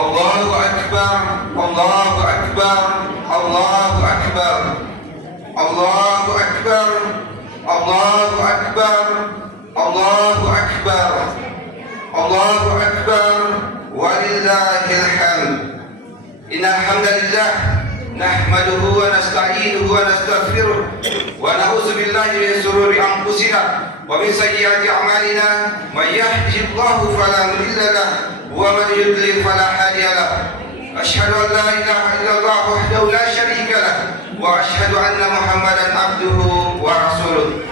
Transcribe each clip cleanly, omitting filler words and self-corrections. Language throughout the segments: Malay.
Allahu Akbar, Allahu Akbar, Allahu Akbar, Allahu Akbar, Allahu Akbar, Allahu Akbar, Allahu Akbar, walillahil hamd. Innal hamdalillah nahmaduhu wa nasta'inuhu wa nastaghfiruh wa na'udzu billahi min shururi anfusina wa min sayyiati a'malina may yahdihillahu fala mudilla lahu wa man yudlil fala hadiya lahu. Asyhadu an la ilaha illallah wahdahu la syarika lahu wa asyhadu anna Muhammadan abduhu wa rasuluh.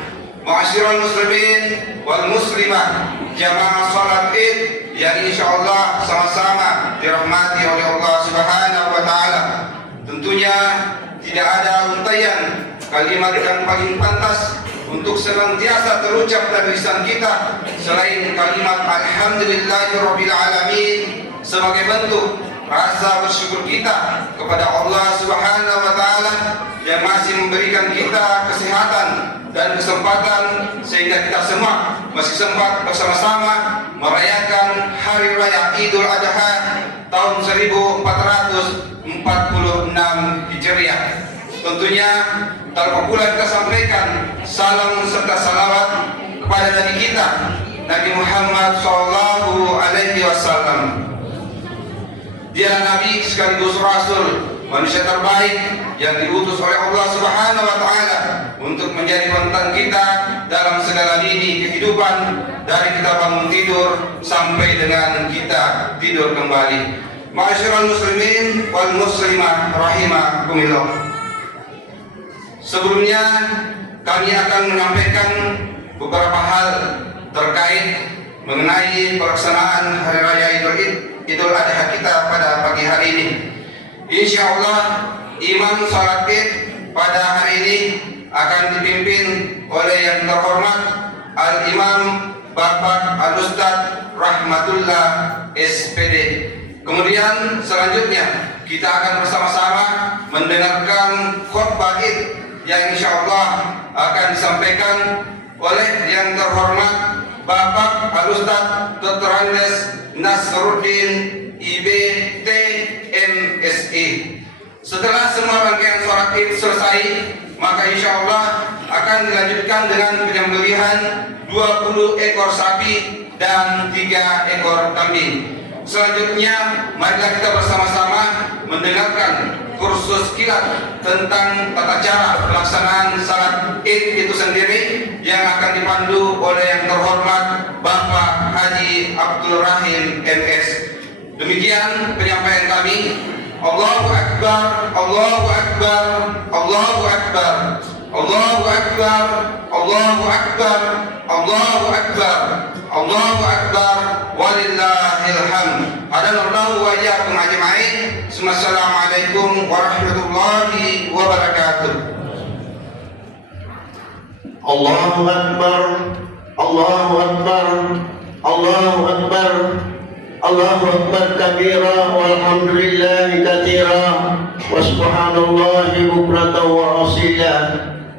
Ma'asyiral muslimin wal muslimat, jamaah salat Id yang insyaallah sama-sama dirahmati oleh Allah Subhanahu wa taala. Tentunya tidak ada untayan kalimat yang paling pantas untuk senantiasa terucap dari lisan kita selain kalimat alhamdulillahirabbil alamin sebagai bentuk rasa bersyukur kita kepada Allah Subhanahu wa taala yang masih memberikan kita kesehatan dan kesempatan sehingga kita semua masih sempat bersama-sama merayakan hari raya Idul Adha tahun 1446 Hijriah. Tentunya tanpa pula kita sampaikan salam serta salawat kepada Nabi kita Nabi Muhammad SAW. Dia Nabi sekaligus Rasul, manusia terbaik yang diutus oleh Allah Subhanahu wa taala untuk menjadi panutan kita dalam segala lini kehidupan, dari kita bangun tidur sampai dengan kita tidur kembali. Ma'asyiral muslimin wal muslimat rahimakumullah. Sebelumnya kami akan menyampaikan beberapa hal terkait mengenai pelaksanaan hari raya Idul Adha kita pada pagi hari ini. Insyaallah imam salat Id pada hari ini akan dipimpin oleh yang terhormat Al-Imam Bapak Al-Ustaz Rahmatullah SPD. Kemudian selanjutnya kita akan bersama-sama mendengarkan khutbah Id yang insyaallah akan disampaikan oleh yang terhormat Bapak Al-Ustaz Dr. Andes Nasruddin IBT MSI. Setelah semua rangkaian sholat Id selesai, maka insyaallah akan dilanjutkan dengan penyembelihan 20 ekor sapi dan 3 ekor kambing. Selanjutnya, marilah kita bersama-sama mendengarkan kursus kilat tentang tata cara pelaksanaan salat Id itu sendiri yang akan dipandu oleh yang terhormat Bapak Haji Abdul Rahim MS. Demikian penyampaian kami. Allahu Akbar, Allahu Akbar, Allahu Akbar, Allahu Akbar, Allahu Akbar, Allahu Akbar, Allahu Akbar, walillahil hamd. Adanallahu wa iyyakum ajma'in. Assalamualaikum warahmatullahi wabarakatuh. Allahu Akbar, Allahu Akbar, Allahu Akbar, Allahu Akbar kabira, walhamdulillahi katsira, wa subhanallahi bukratan wa asila.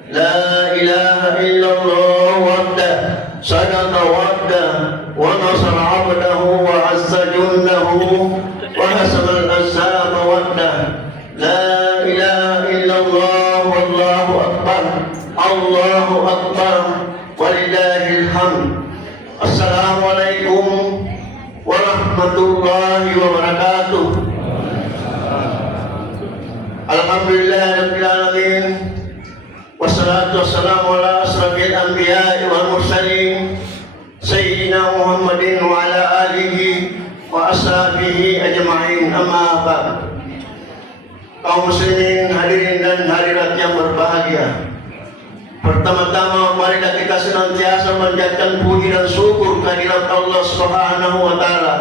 La ilaha illallah wahdahu sadaqa wa'dahu wa nasara 'abdahu wa 'azza jundahu wa hasama al-ahzaba wahdahu. La ilaha illallah wallahu akbar, Allahu akbar, walillahil hamd. Assalamualaikum warahmatullahi wabarakatuh. Alhamdulillahirabbil alamin. Wassalatu wassalamu ala asrafil anbiya'i wal mursalin sayyidina Muhammadin wa ala alihi wa ashabihi ajma'in. Amma ba'd. Kaum muslimin hadirin dan hadirat yang berbahagia, pertama-tama marilah kita senantiasa menjadikan puji dan syukur kehadirat Allah Subhanahu wa taala.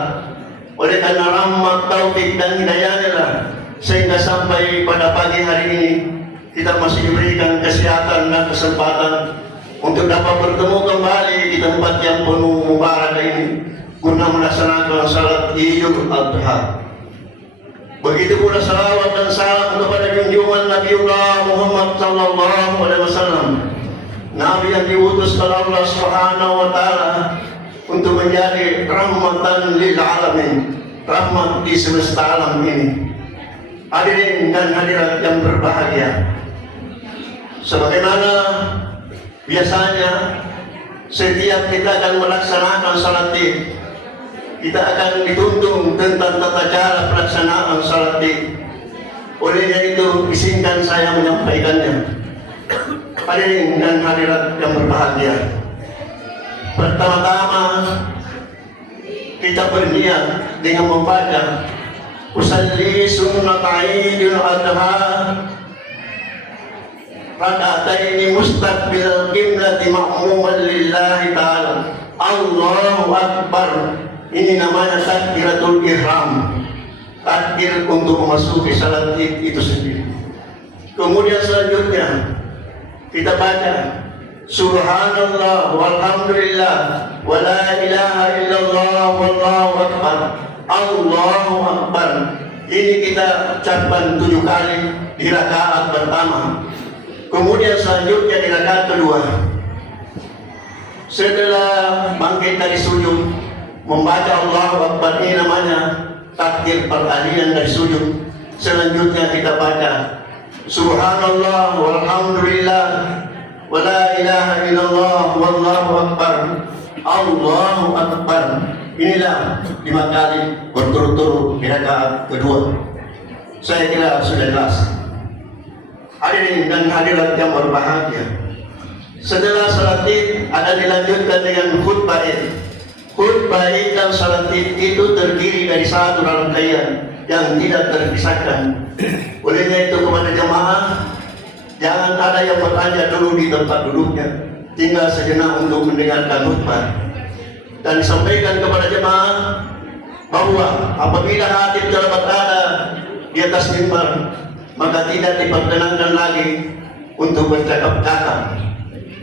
Oleh karena rahmat, taufik dan hidayahnya sehingga sampai pada pagi hari ini kita masih diberikan kesehatan dan kesempatan untuk dapat bertemu kembali di tempat yang penuh mubarak ini guna melaksanakan salat Idul Adha. Begitu pula salawat dan salam kepada junjungan Nabiullah Muhammad sallallahu alaihi wasallam, Nabi yang diutus oleh Allah Subhanahu wa taala untuk menjadi rahmatan lil alamin. rahmat di semesta alam ini. Hadirin dan hadirat yang berbahagia, sebagaimana biasanya setiap kita akan melaksanakan salat Id, kita akan dituntun tentang tata cara pelaksanaan salat Id. Olehnya itu izinkan saya menyampaikannya. Hadirin dan hadirat yang berbahagia, pertama-tama kita berniat dengan membaca usalli sunnat Idul Adha raka'ataini mustaqbil qiblati ma'muman lillahi ta'ala. Allahu Akbar. Ini namanya takbiratul ihram, takbir untuk memasuki salat Id itu sendiri. Kemudian selanjutnya kita baca subhanallah walhamdulillah wa la ilaha illallah wallahu akbar. Allahu Akbar. Ini kita ucapkan 7 kali di rakaat pertama. Kemudian selanjutnya di rakaat kedua, setelah bangkit dari sujud, membaca Allahu Akbar. Ini namanya takbir peralihan dari sujud. Selanjutnya kita baca subhanallah walhamdulillah wa la ilaha illallah wallahu akbar. Allahu Akbar. Inilah 5 kali berturut-turut di rakaat kedua. Saya kira sudah jelas. Hadirin dan hadirat yang berbahagia, setelah salat Id ada dilanjutkan dengan khutbah Id. Khutbah Id dan salat Id itu terdiri dari satu rangkaian yang tidak terpisahkan. Olehnya itu kepada jemaah, jangan ada yang bertanya dulu di tempat duduknya, tinggal sejenak untuk mendengarkan khutbah. Dan disampaikan kepada jemaah bahwa apabila hatib telah berada di atas mimbar, maka tidak diperkenankan lagi untuk bercakap-cakap.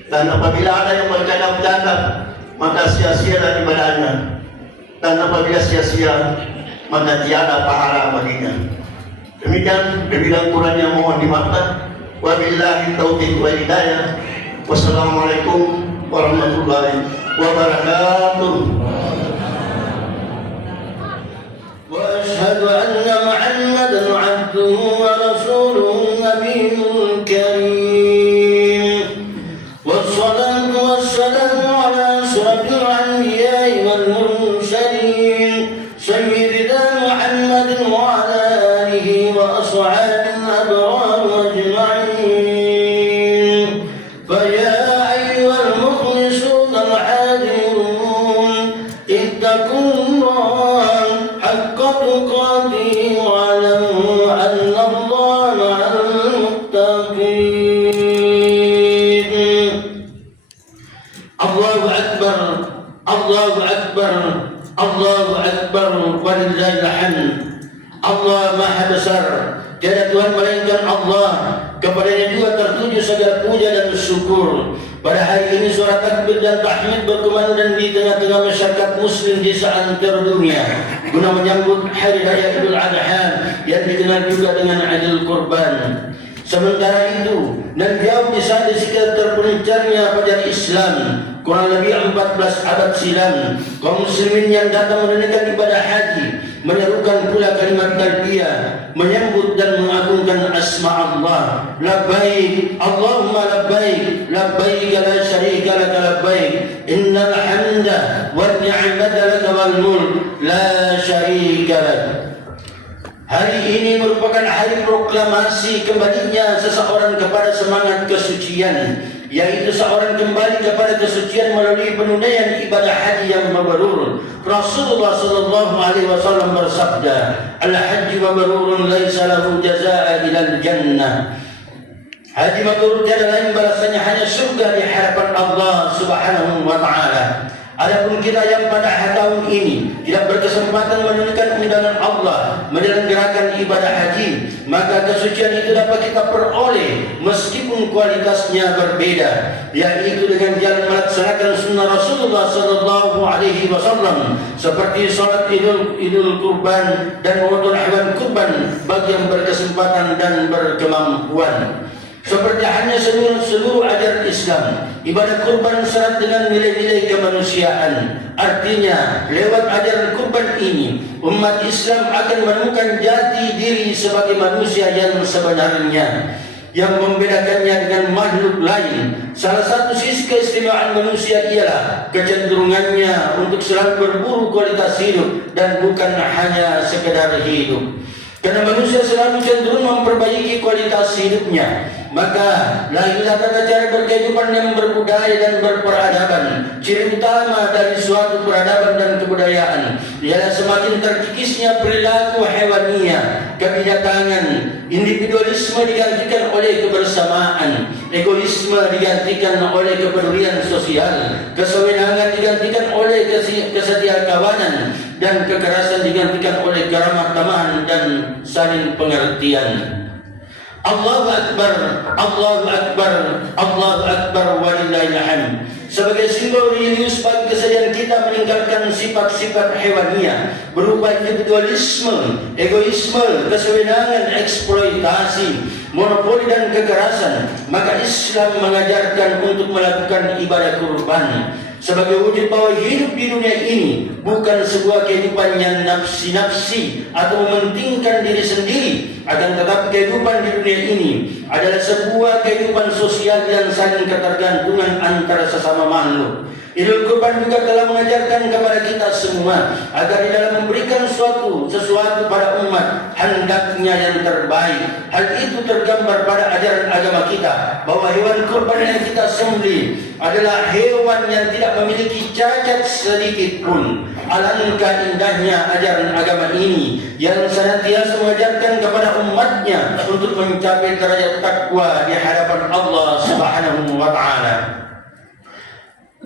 Dan apabila ada yang bercakap-cakap, maka sia-sialah ibadahnya. Dan apabila sia-sia, maka tiada pahala baginya. Demikian lebih kurangnya mohon dimaafkan. Wabillahi taufiq wal hidayah. Wassalamualaikum warahmatullahi wabarakatuh. Wa asyhadu anna Muhammadan 'abduhu wa rasuluhu nabiyul karim. Wassalatu wassalamu ala asyrafil anbiya'i wal mursalin sayyidina Muhammadin wa ala alihi wa ashabihi al-abrar ajma'in. Fa ya ayyuhal mukhlisun al-hadirun ittaqullaha haqqa tuqatih wa alamu anna Allaha ma'al muttaqin. Allahu Akbar, Allahu Akbar, Allahu Akbar, walillahil hamd. Allah Maha Besar, tiada Tuhan melainkan Allah, kepadanya juga tertuju segala puja dan syukur. Pada hari ini suara takbir dan tahmid berkumandang di tengah-tengah masyarakat muslim di seantero dunia guna menyambut hari raya Idul Adha yang dikenal juga dengan Idul Kurban. Sementara itu, dan jauh di saat di sekitar terpencarnya pada Islam kurang lebih 14 abad silam, kaum muslimin yang datang menunaikan ibadah haji menyerukan pula kalimat talbiyah, menyambut dan mengagungkan asma Allah. Labbaik Allahumma labbaik, labbaik la syarika lak labbaik, innal hamda wan ni'mata lak wal mulk la syarika lak. Hari ini merupakan hari proklamasi kembalinya seseorang kepada semangat kesucian, yaitu seorang kembali kepada kesucian melalui penunaian ibadah haji yang mabrur. Rasulullah sallallahu alaihi wasallam bersabda, "Al-hajju mabrurun laisa lahu jazaa'a ilal jannah." Haji mabrur tiada lain balasannya hanya surga di hadapan Allah Subhanahu wa taala. Adapun kita yang pada tahun ini tidak berkesempatan menunaikan undangan Allah menyelenggarakan ibadah haji, maka kesucian itu dapat kita peroleh meskipun kualitasnya berbeda, yaitu dengan jalan melaksanakan sunnah Rasulullah sallallahu alaihi wasallam seperti salat Idul Kurban dan memotong hewan kurban bagi yang berkesempatan dan berkemampuan. Seperti hanya seluruh ajaran Islam, ibadah kurban syarat dengan nilai-nilai kemanusiaan. Artinya, lewat ajaran kurban ini, umat Islam akan menemukan jati diri sebagai manusia yang sebenarnya, yang membedakannya dengan makhluk lain. Salah satu sisi keistimewaan manusia ialah kecenderungannya untuk selalu berburu kualitas hidup dan bukan hanya sekedar hidup. Karena manusia selalu cenderung memperbaiki kualitas hidupnya, maka lahirlah tata cara berkehidupan yang berbudaya dan berperadaban. Ciri utama dari suatu peradaban dan kebudayaan ialah semakin terkikisnya perilaku hewaniya, kebidatangan, individualisme digantikan oleh kebersamaan, egoisme digantikan oleh kepedulian sosial, kesewenangan digantikan oleh kesetiakawanan, dan kekerasan digantikan oleh keramah tamahan dan saling pengertian. Allahu Akbar, Allahu Akbar, Allahu Akbar walillahil hamd. Sebagai simbol religius bagi kesediaan kita meninggalkan sifat-sifat hewaniah berupa individualisme, egoisme, kesewenangan, eksploitasi, monopoli dan kekerasan, maka Islam mengajarkan untuk melakukan ibadah kurban sebagai wujud bahwa hidup di dunia ini bukan sebuah kehidupan yang nafsi-nafsi atau mementingkan diri sendiri, akan tetapi kehidupan di dunia ini adalah sebuah kehidupan sosial yang saling ketergantungan antara sesama makhluk. Idul Kurban juga telah mengajarkan kepada kita semua agar di dalam memberikan sesuatu pada umat hendaknya yang terbaik. Hal itu tergambar pada ajaran agama kita bahwa hewan kurban yang kita sembelih adalah hewan yang tidak memiliki cacat sedikit pun. Alangkah indahnya ajaran agama ini yang senantiasa mengajarkan kepada umatnya untuk mencapai derajat takwa di hadapan Allah Subhanahu wa taala.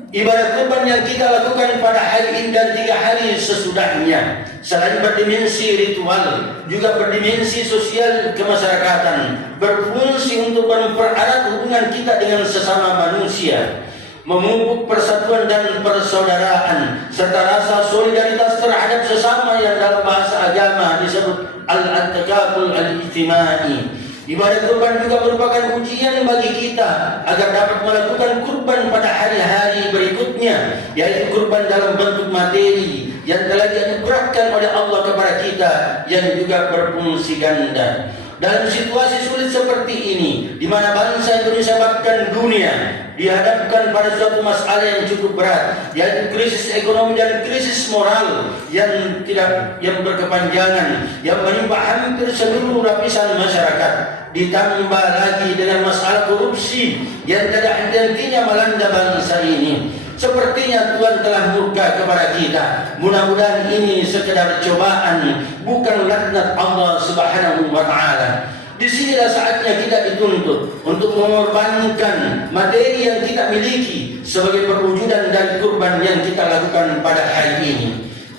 Ibadah kurban yang kita lakukan pada hari ini dan 3 hari sesudahnya, selain berdimensi ritual, juga berdimensi sosial kemasyarakatan, berfungsi untuk mempererat hubungan kita dengan sesama manusia, memupuk persatuan dan persaudaraan, serta rasa solidaritas terhadap sesama yang dalam bahasa agama disebut al-takaful al-ijtimai. Ibadah kurban juga merupakan ujian bagi kita agar dapat melakukan kurban pada hari-hari berikutnya, yaitu kurban dalam bentuk materi yang telah dianugerahkan oleh Allah kepada kita yang juga berfungsi ganda. Dalam situasi sulit seperti ini, di mana bangsa Indonesia bahkan dunia dihadapkan pada suatu masalah yang cukup berat, yaitu krisis ekonomi dan krisis moral yang berkepanjangan, yang menimpa hampir seluruh lapisan masyarakat, ditambah lagi dengan masalah korupsi yang tidak henti-hentinya melanda bangsa ini. Sepertinya Tuhan telah murka kepada kita. Mudah-mudahan ini sekedar cobaan, bukan laknat Allah Subhanahu wa taala. Disinilah saatnya kita dituntut untuk mengorbankan materi yang kita miliki sebagai perwujudan dari kurban yang kita lakukan pada hari ini.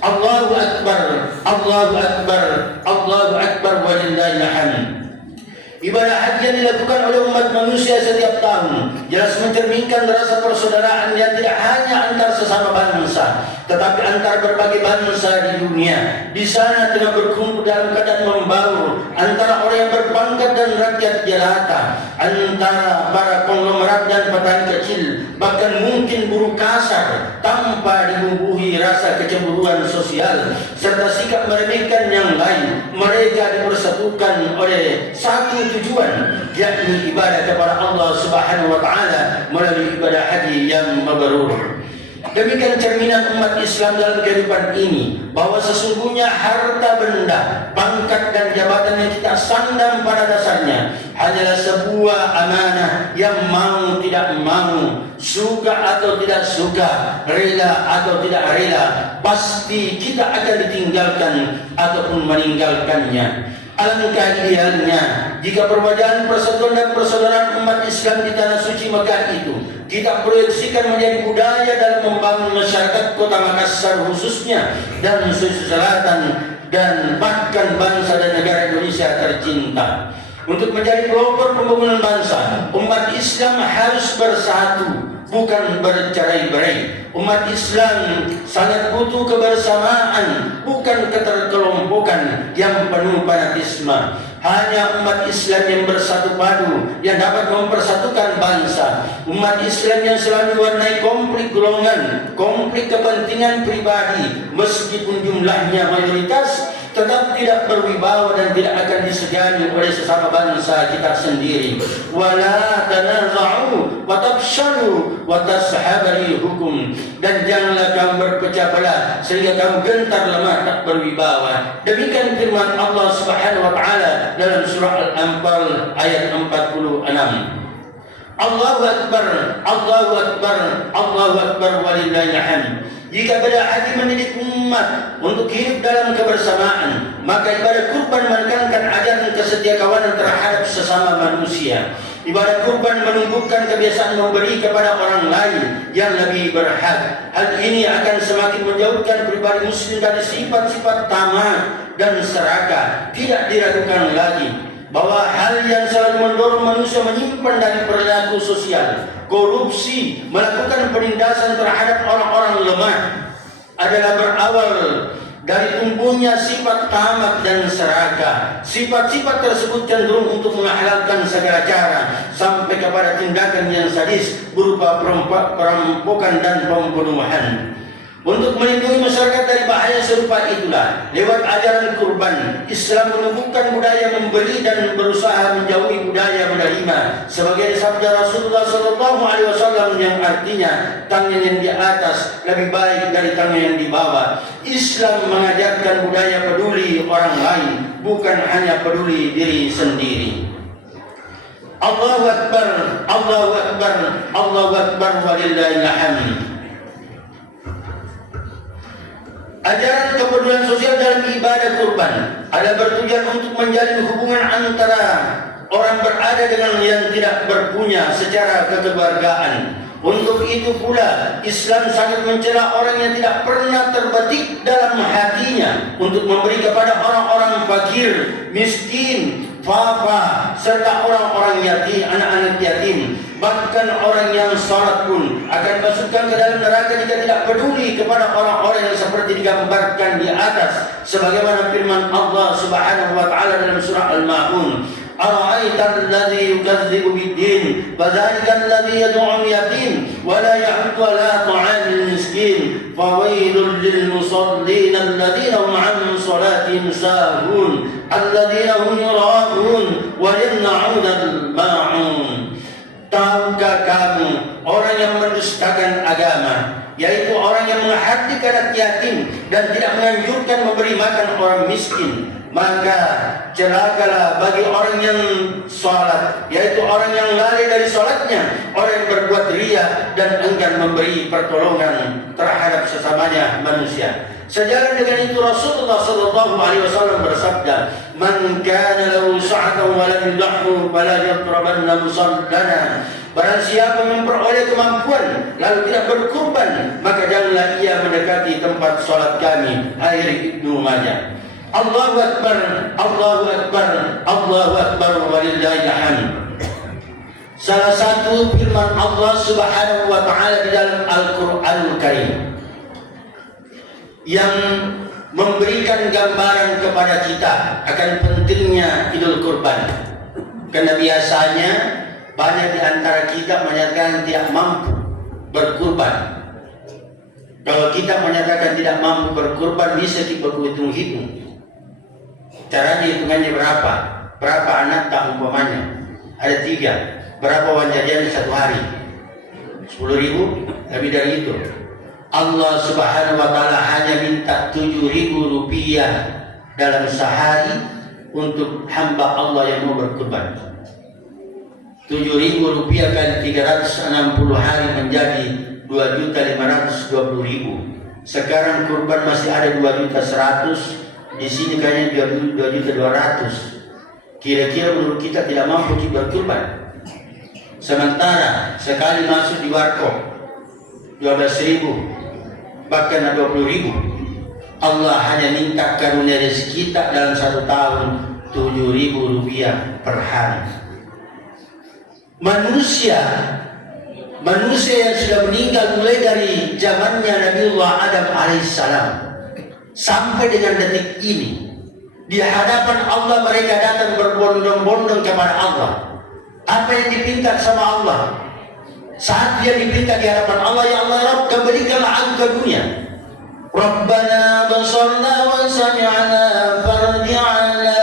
Allahu Akbar, Allahu Akbar, Allahu Akbar walillahil hamd. Ibadah haji yang dilakukan oleh umat manusia setiap tahun jelas mencerminkan rasa persaudaraan yang tidak hanya antar sesama bangsa, tetapi antar berbagai bangsa di dunia. Di sana tengah berkumpul dalam keadaan membaur antara orang yang berpangkat dan rakyat jelata, antara para konglomerat dan petani kecil, bahkan mungkin buruh kasar, tanpa dibubuhi rasa kecemburuan sosial serta sikap meremehkan yang lain. Mereka dipersatukan oleh satu tujuan, yakni ibadah kepada Allah Subhanahu wa taala melalui ibadah haji yang mabrur. Demikian cerminan umat Islam dalam kehidupan ini, bahwa sesungguhnya harta benda, pangkat dan jabatan yang kita sandang pada dasarnya hanyalah sebuah amanah yang mau tidak mau, suka atau tidak suka, rela atau tidak rela, pasti kita akan ditinggalkan ataupun meninggalkannya. Alangkah idealnya jika perwajaan persatuan dan persaudaraan umat Islam di tanah suci Mekah itu kita proyeksikan menjadi budaya dalam membangun masyarakat kota Makassar khususnya dan Sulawesi Selatan dan bahkan bangsa dan negara Indonesia tercinta. Untuk menjadi pelopor pembangunan bangsa, umat Islam harus bersatu, bukan bercerai-berai. Umat Islam sangat butuh kebersamaan, bukan keterkelompokan yang penuh fanatisme. Hanya umat Islam yang bersatu padu yang dapat mempersatukan bangsa. Umat Islam yang selalu diwarnai konflik golongan, konflik kepentingan pribadi, meskipun jumlahnya mayoritas, tetap tidak berwibawa dan tidak akan disegani oleh sesama bangsa kita sendiri. Wala tanaza'u wa tafshalu wa tashabari hukum. Dan janganlah kamu berpecah belah sehingga kamu gentar lemah tak berwibawa. Demikian firman Allah Subhanahu wa taala dalam surah Al-Anfal ayat 46. Allahu Akbar, Allahu Akbar, Allahu Akbar walillahil hamd. Jika pada hati mendidik umat untuk hidup dalam kebersamaan, maka ibadah kurban menekankan ajaran kesetiakawanan terhadap sesama manusia. Ibadah kurban menumbuhkan kebiasaan memberi kepada orang lain yang lebih berhak. Hal ini akan semakin menjauhkan pribadi muslim dari sifat-sifat tamak dan serakah. Tidak diragukan lagi bahwa hal yang selalu mendorong manusia menyimpan dari perilaku sosial, korupsi, melakukan penindasan terhadap orang-orang lemah adalah berawal dari tumbuhnya sifat tamak dan serakah. Sifat-sifat tersebut cenderung untuk menghalalkan segala cara sampai kepada tindakan yang sadis berupa perampokan dan pembunuhan. Untuk melindungi masyarakat dari bahaya serupa itulah, lewat ajaran kurban, Islam menumbuhkan budaya memberi dan berusaha menjauhi budaya menerima. Sebagai sabda Rasulullah SAW yang artinya tangan yang di atas lebih baik dari tangan yang di bawah. Islam mengajarkan budaya peduli orang lain, bukan hanya peduli diri sendiri. Allahu Akbar, Allahu Akbar, Allahu Akbar walillahil hamd. Ajaran kepedulian sosial dalam ibadah kurban adalah bertujuan untuk menjalin hubungan antara orang berada dengan yang tidak berpunya secara kekeluargaan. Untuk itu pula Islam sangat mencela orang yang tidak pernah terbetik dalam hatinya untuk memberi kepada orang-orang fakir, miskin, fafa, serta orang-orang yatim, anak-anak yatim. Bahkan orang yang salat pun akan masukkan ke dalam neraka jika tidak peduli kepada orang-orang yang seperti digambarkan di atas, sebagaimana firman Allah Subhanahu wa taala dalam surah Al-Maun. Ara'aita alladhi yukadzibu bid-din wa dzalika alladhi yad'u al-yatim wa la yahuddu 'ala ta'amil miskin fawailul lil musallin alladhina hum 'an salatihim sahun alladhina hum yura'un wa yamna'una al-ma'un. Tahukah kamu orang yang mendustakan agama, yaitu orang yang menghati anak yatim dan tidak menganjurkan memberi makan orang miskin? Maka celakalah bagi orang yang salat, yaitu orang yang lari dari salatnya, orang yang berbuat riya dan enggan memberi pertolongan terhadap sesamanya manusia. Sejalan dengan itu Rasulullah SAW bersabda, "Man kana lahu sa'atan wa lam yudahhu fala yaqrabanna musallana." Barang siapa memperoleh kemampuan lalu tidak berkurban, maka janganlah ia mendekati tempat salat kami. Akhir Ibnu Majah. Allahu Akbar, Allahu Akbar, Allahu Akbar walillahil hamd. Salah satu firman Allah Subhanahu wa taala di dalam Al-Qur'anul Karim yang memberikan gambaran kepada kita akan pentingnya Idul Kurban. Karena biasanya banyak di antara kita menyatakan tidak mampu berkurban. Kalau kita menyatakan tidak mampu berkurban, bisa kita hitung-hitung. Caranya hitungannya berapa? Berapa anak tak umpamanya? Ada 3. Berapa uang jajan satu hari? 10.000? Lebih dari itu. Allah Subhanahu wa taala hanya minta 7.000 rupiah dalam sehari untuk hamba Allah yang mau berkurban. 7.000 rupiah kali 360 hari menjadi 2.520.000. Sekarang kurban masih ada 2.100.000. Di sini kayaknya 2.200.000. Kira-kira menurut kita tidak mampu berkurban. Sementara sekali masuk di warkop 12.000, bahkan 20.000. Allah hanya minta karunia rezeki kita dalam 1 tahun 7.000 rupiah per hari. Manusia yang sudah meninggal mulai dari zamannya Nabiullah Adam alaihissalam sampai dengan detik ini Di hadapan Allah mereka datang berbondong-bondong kepada Allah. Apa yang dipinta sama Allah? Saat dia dipinta di hadapan Allah, ya Allah Rabb, kembalikanlah aku ke dunia. Rabbana basarna wa sami'na farji'na.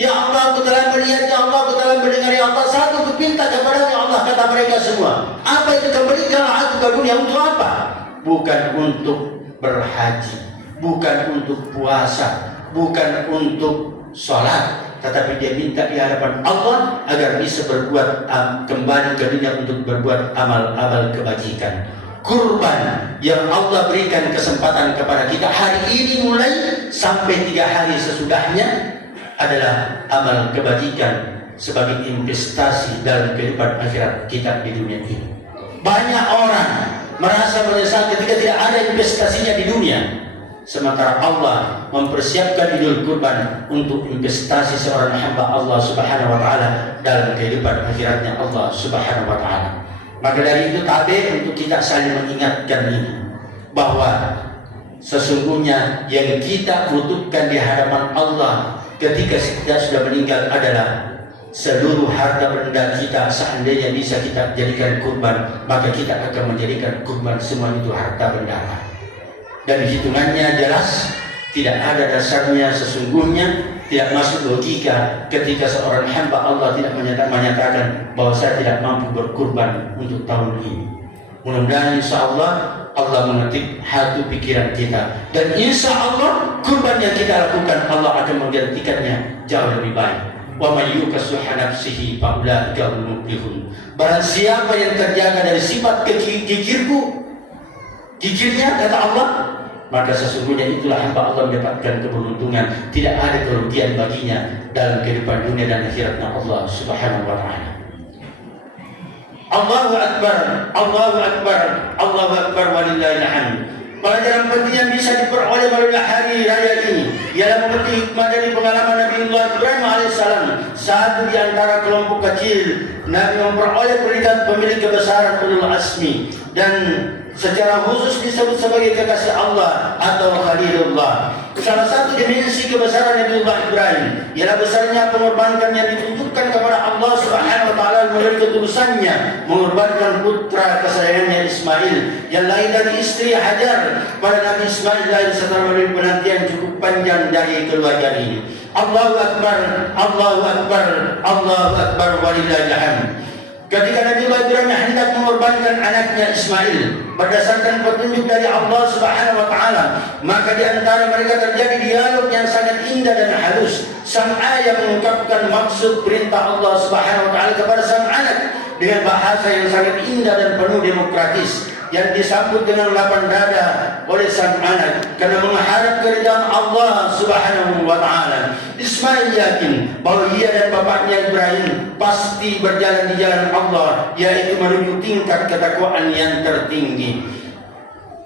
Ya Allah, aku telah melihat, ya Allah, aku telah mendengar, ya Allah. Satu aku pinta kepada ya Allah, kata mereka semua. Apa itu kembalikanlah aku ke dunia? Untuk apa? Bukan untuk berhaji, bukan untuk puasa, bukan untuk sholat, tetapi dia minta di hadapan Allah agar bisa berbuat kembali ke dunia untuk berbuat amal-amal kebajikan. Kurban yang Allah berikan kesempatan kepada kita hari ini mulai sampai 3 hari sesudahnya adalah amal kebajikan sebagai investasi dalam kehidupan akhirat kita di dunia ini. Banyak orang merasa menyesal ketika tidak ada investasinya di dunia, sementara Allah mempersiapkan Idul Kurban untuk investasi seorang hamba Allah Subhanahu wa taala dalam kehidupan akhiratnya Allah Subhanahu wa taala. Maka dari itu tabe untuk kita saling mengingatkan ini, bahwa sesungguhnya yang kita butuhkan di hadapan Allah ketika kita sudah meninggal adalah seluruh harta benda kita. Seandainya bisa kita jadikan kurban, maka kita akan menjadikan kurban semua itu harta benda. Dan hitungannya jelas, tidak ada dasarnya, sesungguhnya tidak masuk logika ketika seorang hamba Allah tidak menyatakan bahwa saya tidak mampu berkurban untuk tahun ini. Mudah-mudahan insya Allah Allah mengetik hati pikiran kita, dan insya Allah kurban yang kita lakukan Allah akan menggantikannya jauh lebih baik. Wa may yukassuha nafsihi fa ulaika humul muflihun. Barang siapa yang terjaga dari sifat kikirnya, kata Allah, maka sesungguhnya itulah hamba Allah mendapatkan keberuntungan. Tidak ada kerugian baginya dalam kehidupan dunia dan akhiratnya Allah Subhanahu wa taala. Allahu Akbar, Allahu Akbar, Allahu Akbar, walillahil hamd. Pelajaran penting yang bisa diperoleh melalui hari raya ini ialah mengerti hikmah dari pengalaman Nabiullah Ibrahim alaihissalam. Satu di antara kelompok kecil, Nabi memperoleh predikat pemilik kebesaran ulul azmi, dan secara khusus disebut sebagai kekasih Allah atau Khalilullah. Salah satu dimensi kebesaran Nabiullah Ibrahim ialah besarnya pengorbanan yang ditunjukkan kepada Allah Subhanahu wa taala melalui ketulusannya mengorbankan putra kesayangannya Ismail yang lahir dari istri Hajar. Pada Nabi Ismail lahir setelah melalui penantian cukup panjang dari keluarga ini. Allahu Akbar, Allahu Akbar, Allahu Akbar, walillahil hamd. Ketika Nabi Ibrahim hendak mengorbankan anaknya Ismail berdasarkan petunjuk dari Allah Subhanahu wa taala, maka di antara mereka terjadi dialog yang sangat indah dan halus. Sang ayah mengungkapkan maksud perintah Allah Subhanahu wa taala kepada sang anak dengan bahasa yang sangat indah dan penuh demokratis, yang disambut dengan lapang dada oleh sang anak karena mengharap keridhaan Allah Subhanahu wa taala. Ismail yakin bahwa ia dan bapaknya Ibrahim pasti berjalan di jalan Allah, yaitu menuju tingkat ketakwaan yang tertinggi.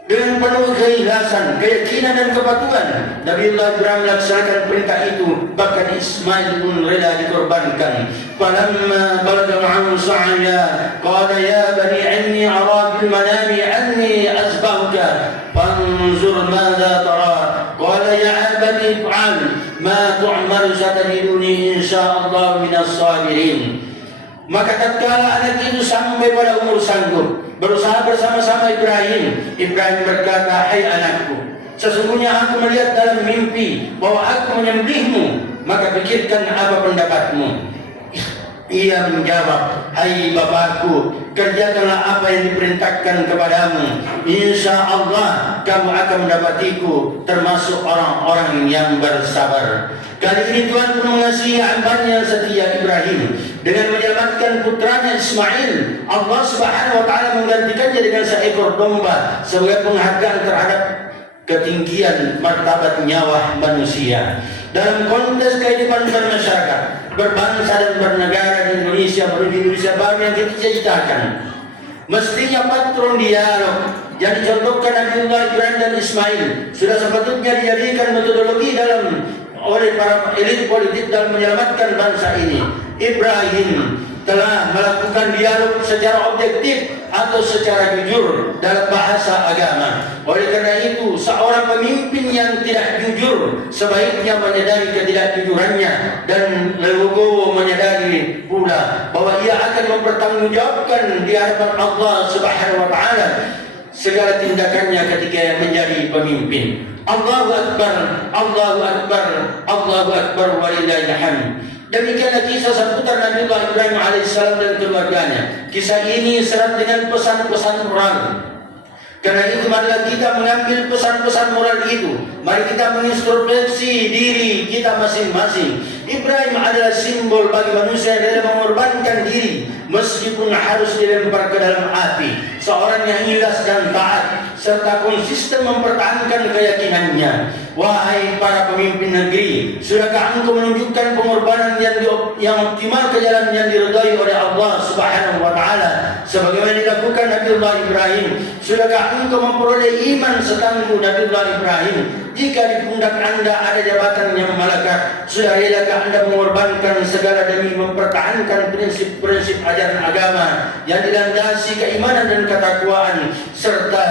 Dengan penuh keikhlasan, keyakinan dan kepatuhan, Nabiullah Ibrahim melaksanakan perintah itu. Bahkan Ismail pun rela dikorbankan. Falamma balagha ma'ahu sa'ya qala ya bani inni ara bil manami anni azbahuka fanzur madza tara. Qala ya abati if'al ma tu'mar satajiduni insyaallah minas sabirin. Maka tatkala anak itu sampai pada umur sanggup, berusaha bersama-sama Ibrahim. Ibrahim berkata, hai anakku, sesungguhnya aku melihat dalam mimpi bahwa aku menyembelihmu, maka pikirkan apa pendapatmu. Ia menjawab, hai bapakku, kerjakanlah apa yang diperintahkan kepadamu. Insya Allah kamu akan mendapatiku termasuk orang-orang yang bersabar. Kali ini Tuhan pun mengasihi hambanya yang setia Ibrahim dengan menyelamatkan putranya Ismail. Allah Subhanahu wa taala menggantikannya dengan seekor domba sebagai penghargaan terhadap ketinggian martabat nyawa manusia. Dalam konteks kehidupan bermasyarakat, berbangsa dan bernegara di Indonesia menuju Indonesia baru yang kita cita-citakan, mestinya patron dialog yang dicontohkan Nabiullah Ibrahim dan Ismail sudah sepatutnya dijadikan metodologi oleh para elit politik dalam menyelamatkan bangsa ini. Ibrahim telah melakukan dialog secara objektif atau secara jujur dalam bahasa agama. Oleh karena itu, seorang pemimpin yang tidak jujur sebaiknya menyadari ketidakjujurannya dan legowo menyadari pula bahwa ia akan mempertanggungjawabkan di hadapan Allah Subhanahu wa taala segala tindakannya ketika menjadi pemimpin. Allahu Akbar, Allahu Akbar, Allahu Akbar walillahil hamd. Demikianlah kisah seputar Nabiullah Ibrahim alaihissalam dan keluarganya. Kisah ini syarat dengan pesan-pesan moral. Karena itu marilah kita mengambil pesan-pesan moral itu. Mari kita mengintrospeksi diri kita masing-masing. Ibrahim adalah simbol bagi manusia yang rela mengorbankan diri meskipun harus dilempar ke dalam api. Seorang yang ikhlas dan taat serta konsisten mempertahankan keyakinannya. Wahai para pemimpin negeri, sudahkah engkau menunjukkan pengorbanan yang optimal ke jalan yang diridhai oleh Allah Subhanahu wa taala sebagaimana dilakukan Nabiullah Ibrahim? Sudahkah engkau memperoleh iman setangguh Nabiullah Ibrahim? Jika di pundak Anda ada jabatan yang melekat, sudah relakah Anda mengorbankan segala demi mempertahankan prinsip-prinsip ajaran agama yang dilandasi keimanan dan ketakwaan serta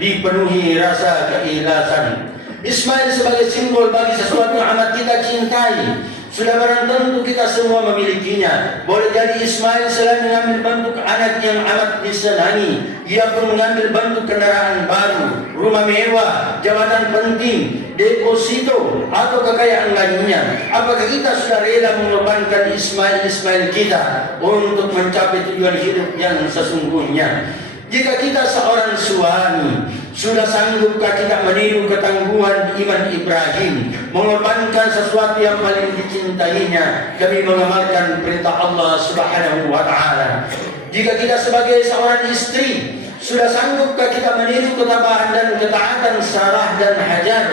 dipenuhi rasa keikhlasan? Ismail sebagai simbol bagi sesuatu yang amat kita cintai. Sudah barang tentu kita semua memilikinya. Boleh jadi Ismail selain mengambil bentuk anak yang amat disenangi, ia pun mengambil bentuk kendaraan baru, rumah mewah, jabatan penting, deposito atau kekayaan lainnya. Apakah kita sudah rela mengorbankan Ismail kita untuk mencapai tujuan hidup yang sesungguhnya? Jika kita seorang suami, sudah sanggupkah kita meniru ketangguhan iman Ibrahim, mengorbankan sesuatu yang paling dicintainya demi mengamalkan perintah Allah Subhanahu wa taala? Jika kita sebagai seorang istri, sudah sanggupkah kita meniru ketabahan dan ketaatan Sarah dan Hajar,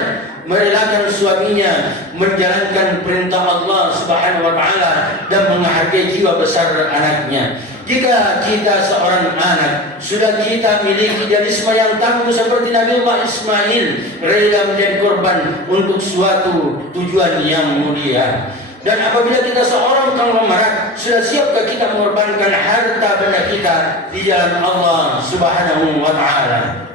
merelakan suaminya menjalankan perintah Allah Subhanahu wa taala dan menghargai jiwa besar anaknya? Jika kita seorang anak, sudah kita miliki idealisme yang tangguh seperti Nabiullah Ismail, rela menjadi korban untuk suatu tujuan yang mulia. Dan apabila kita seorang konglomerat, sudah siapkah kita mengorbankan harta benda kita di jalan Allah Subhanahu wa taala?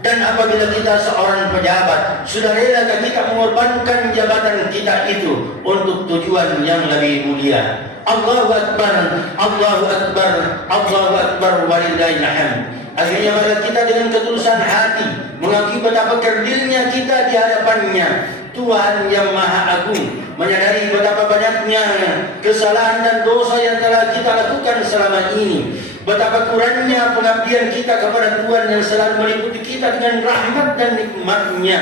Dan apabila kita seorang pejabat, sudah relakah kita mengorbankan jabatan kita itu untuk tujuan yang lebih mulia? Allahu Akbar, Allahu Akbar, Allahu Akbar walillahil hamd. Akhirnya marilah kita dengan ketulusan hati mengakui betapa kerdilnya kita di hadapannya Tuhan yang Maha Agung, menyadari betapa banyaknya kesalahan dan dosa yang telah kita lakukan selama ini, betapa kurangnya pengabdian kita kepada Tuhan yang selalu meliputi kita dengan rahmat dan nikmat-Nya,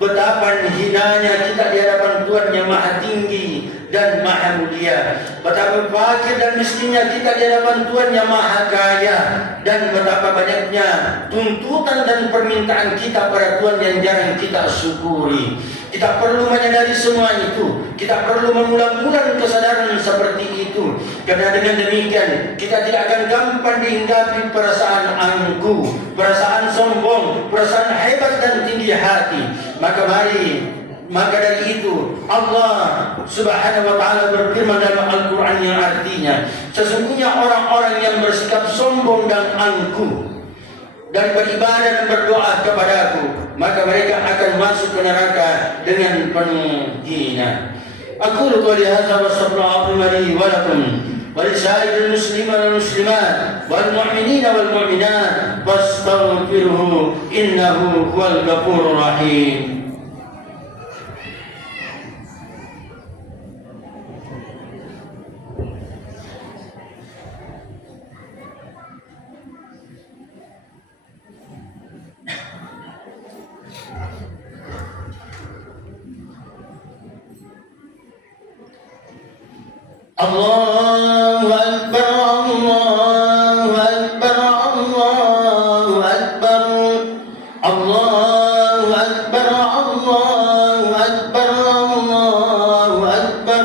betapa hinanya kita di hadapan Tuhan yang Maha Tinggi dan Maha Mulia, betapa fakir dan miskinnya kita di hadapan Tuhan yang Maha Kaya, dan betapa banyaknya tuntutan dan permintaan kita pada Tuhan yang jarang kita syukuri. Kita perlu menyadari semua itu. Kita perlu mengulang-ulang kesadaran seperti itu. Karena dengan demikian kita tidak akan gampang dihinggapi perasaan angkuh, perasaan sombong, perasaan hebat dan tinggi hati. Maka dari itu Allah Subhanahu wa taala berfirman dalam Al-Qur'an yang artinya, sesungguhnya orang-orang yang bersikap sombong dan angkuh dan beribadah dan berdoa kepadaku, maka mereka akan masuk ke neraka dengan penuh hina. Aku qouli hadza wa sallallahu alaihi wa lakum wa lisairil muslimin wal muslimat wal mu'minin wal mu'minat fastaghfiruhu innahu huwal ghafurur rahim. Allahu Akbar, Allahu Akbar, Allahu Akbar, Allahu Akbar, Allahu Akbar, Allahu Akbar,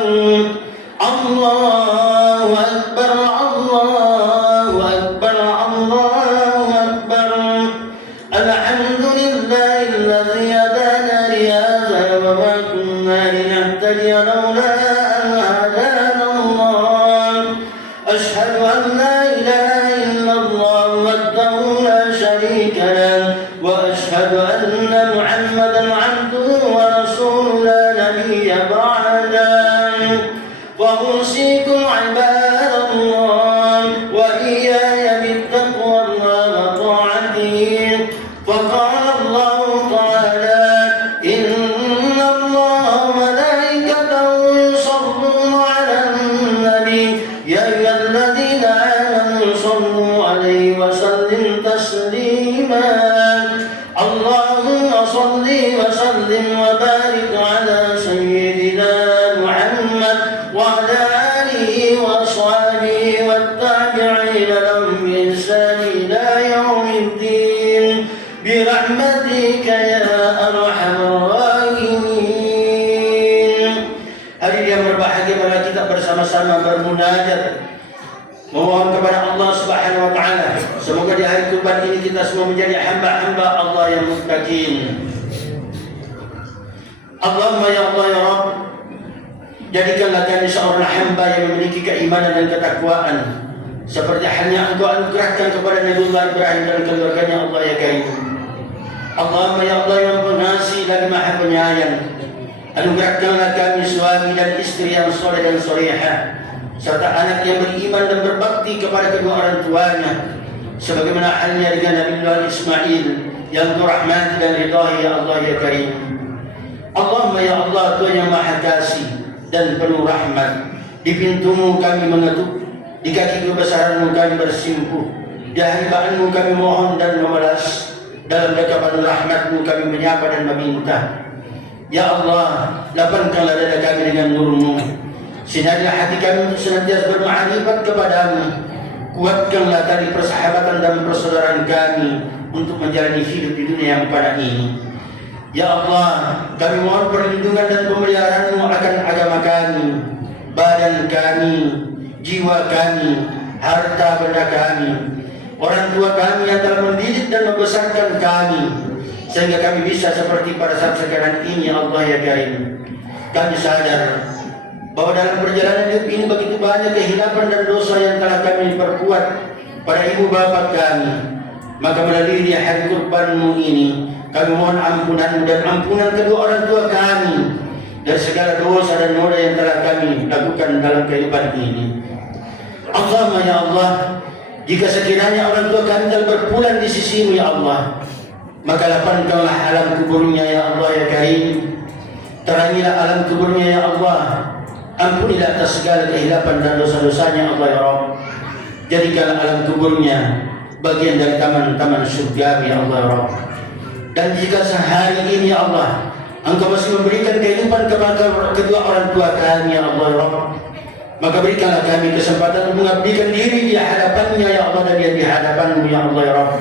Allahu Akbar, Allahu Akbar, Allahu Akbar. Alhamdulillahilladzi hadana li hadza wa ma kunna linahtadiya lawla فأوصيكم عباد الله وإياي بالتقوى الله وطاعته. فقال الله تعالى: إن الله وملائكته يصلون على النبي يا أيها الذين آمنوا صلوا عليه وسلموا تسليما. اللهم صل وسلم وبارك على سيدنا محمد وعلى آله وأصحابه والتابعين لهم بإحسان إلى يوم الدين برحمتك يا أرحم الراحمين. Hari yang berbahagia pada kita bersama-sama bermunajat memohon kepada Allah Subhanahu wa taala. Semoga di hari kurban ini kita semua menjadi hamba-hamba Allah yang muttaqin. Allahumma ya Allah ya Rabb, jadikanlah kami seorang hamba yang memiliki keimanan dan ketakwaan seperti halnya Engkau anugerahkan kepada Nabiullah Ibrahim dan keluarganya, Allah ya Karim. Allahumma ya Allah yang Pengasih lagi Maha Penyayang, anugerahkanlah kami suami dan istri yang soleh dan solehah serta anak yang beriman dan berbakti kepada kedua orang tuanya sebagaimana halnya dengan Nabiullah Ismail yang dirahmati dan ridhai ya Allah ya Karim. Allahumma ya Allah, Tuhan yang Maha Kasih dan penuh rahmat, di pintu-Mu kami mengetuk, di kaki kebesaran-Mu kami bersimpuh, di hambaan-Mu kami mohon dan memelas, dalam dekapan rahmat-Mu kami menyapa dan meminta. Ya Allah, lapangkanlah dada kami dengan nur-Mu, sinarilah hati kami untuk senantiasa bermakrifat kepadamu. Kuatkanlah tali persahabatan dan persaudaraan kami untuk menjalani hidup di dunia yang pada ini. Ya Allah, kami mohon perlindungan dan pemeliharaan-Mu akan agama kami, badan kami, jiwa kami, harta benda kami, orang tua kami yang telah mendidik dan membesarkan kami sehingga kami bisa seperti pada saat sekarang ini. Allah ya Karim, kami sadar bahwa dalam perjalanan hidup ini begitu banyak kehilapan dan dosa yang telah kami perbuat pada ibu bapa kami. Maka melalui hari kurban-Mu ini kami mohon ampunan-Mu dan ampunan kedua orang tua kami dari segala dosa dan noda yang telah kami lakukan dalam kehidupan ini. Allahumma ya Allah, jika sekiranya orang tua kami telah berpulang di sisi-Mu ya Allah, maka lapangkanlah alam kuburnya ya Allah ya Karim. Terangilah alam kuburnya ya Allah. Ampunilah atas segala kehilapan dan dosa-dosanya Allah ya Rabb. Jadikanlah alam kuburnya bagian dari taman-taman surga ya Allah ya Rabb. Dan jika sehari ini ya Allah Engkau masih memberikan kehidupan kepada kedua orang tua kami ya Allah ya Rabb, maka berikanlah kami kesempatan untuk mengabdikan diri di hadapannya ya Allah dan di hadapan-Mu ya Allah ya Rabb.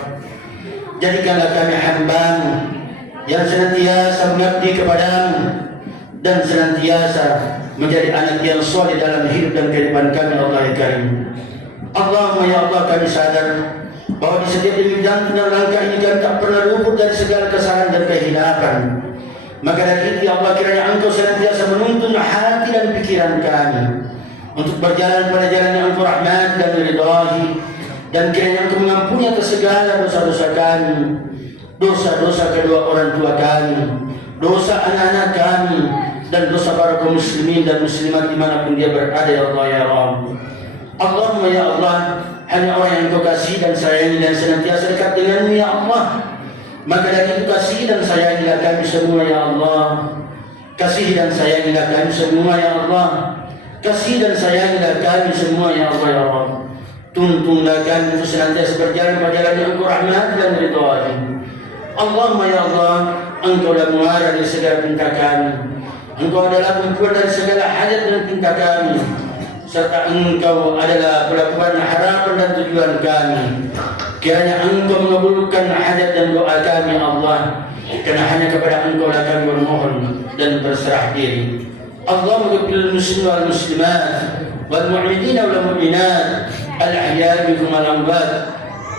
Jadikanlah kami hamba-Mu yang senantiasa mengabdi kepada-Mu dan senantiasa menjadi anak yang soleh dalam hidup dan kehidupan kami Allah ya Karim. Allahumma ya Allah, kami sadar bahwa di setiap demi jantung dan langkah ini kami tak pernah luput dari segala kesalahan dan kehilapan. Maka dari itu ya Allah, kiranya Engkau senantiasa menuntun hati dan pikiran kami untuk berjalan pada jalan yang Engkau rahmat dan ridhai, dan kiranya Engkau mengampuni atas segala dosa-dosa kami, dosa-dosa kedua orang tua kami, dosa anak-anak kami, dan dosa para kaum muslimin dan muslimat dimanapun dia berada ya Allah ya Rabb. Allahumma ya Allah, hanya orang yang Engkau kasih dan sayangi dan senantiasa dekat dengan-Mu ya Allah, maka dari itu kasih dan sayangilah kami semua ya Allah. Kasih dan sayangilah kami semua ya Allah. Kasih dan sayangilah kami semua ya Allah ya Rabb. Tuntunlah kami untuk senantiasa berjalan pada jalan yang Engkau rahmat dan ridhai. Allahumma ya Allah, Engkau adalah muara dari segala pinta kami, Engkau adalah pembuat dari segala hajat dan pinta kami, serta Engkau adalah pelabuhan harapan dan tujuan kami. Kiranya Engkau mengabulkan hajat dan doa kami Allah, karena hanya kepada Engkau lah kami bermohon dan berserah diri. Allahumma ghfir lil muslimin wal muslimat wal mu'minina wal mu'minat al ahya'i minhum wal amwat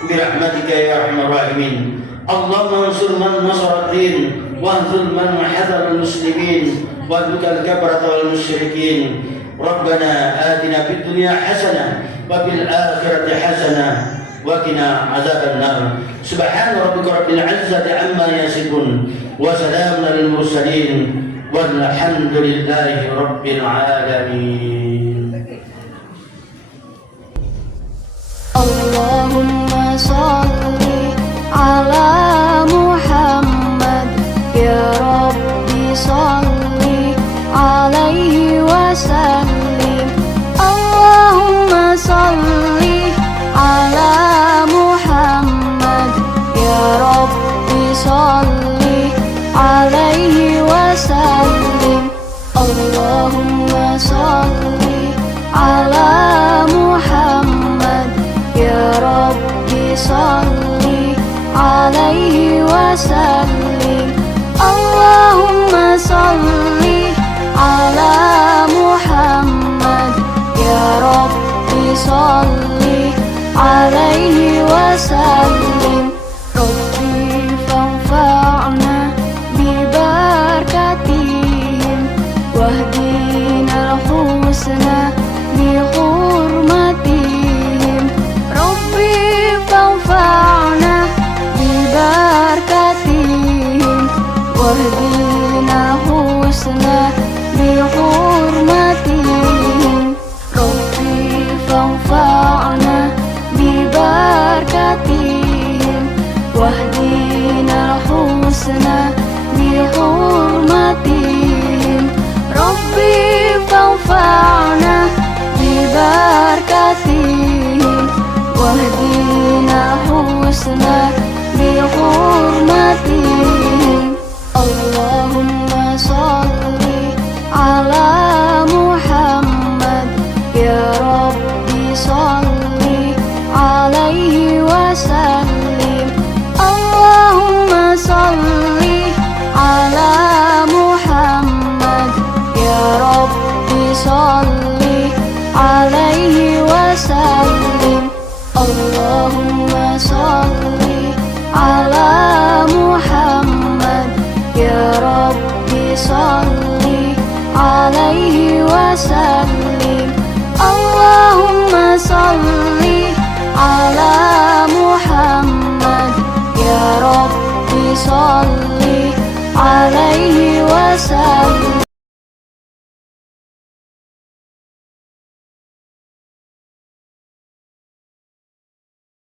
bi rahmatika ya arhamar rahimin. Allahumma ansur man nasara ad-din wa anzur man hadara al muslimin wa adukal kafarata wal musyrikin. Rabbana atina fid dunya hasanah wa fil akhirati hasanah وقنا عذاب النار. سبحان ربك رب العزة عما يصفون وسلام على المرسلين والحمد لله رب العالمين. Allahumma salli ala Muhammad, ya Rabbi salli alaihi wasallim. Allahumma salli ala Muhammad, ya Rabbi salli alaihi wasallim. Allahumma salli ala Muhammad, ya Rabbi salli alaihi wasallim. Allahumma salli ala Muhammad, ya Rabbi salli alaihi wasallim. Rabbi fanfa'na bibarakatihim wahdina al-husna bihurmatihim. Rabbi fanfa'na bibarakatihim wahdina al-husna bihurmatihim. Rabbi fanfa'na bibarakatihim wahdina al-husna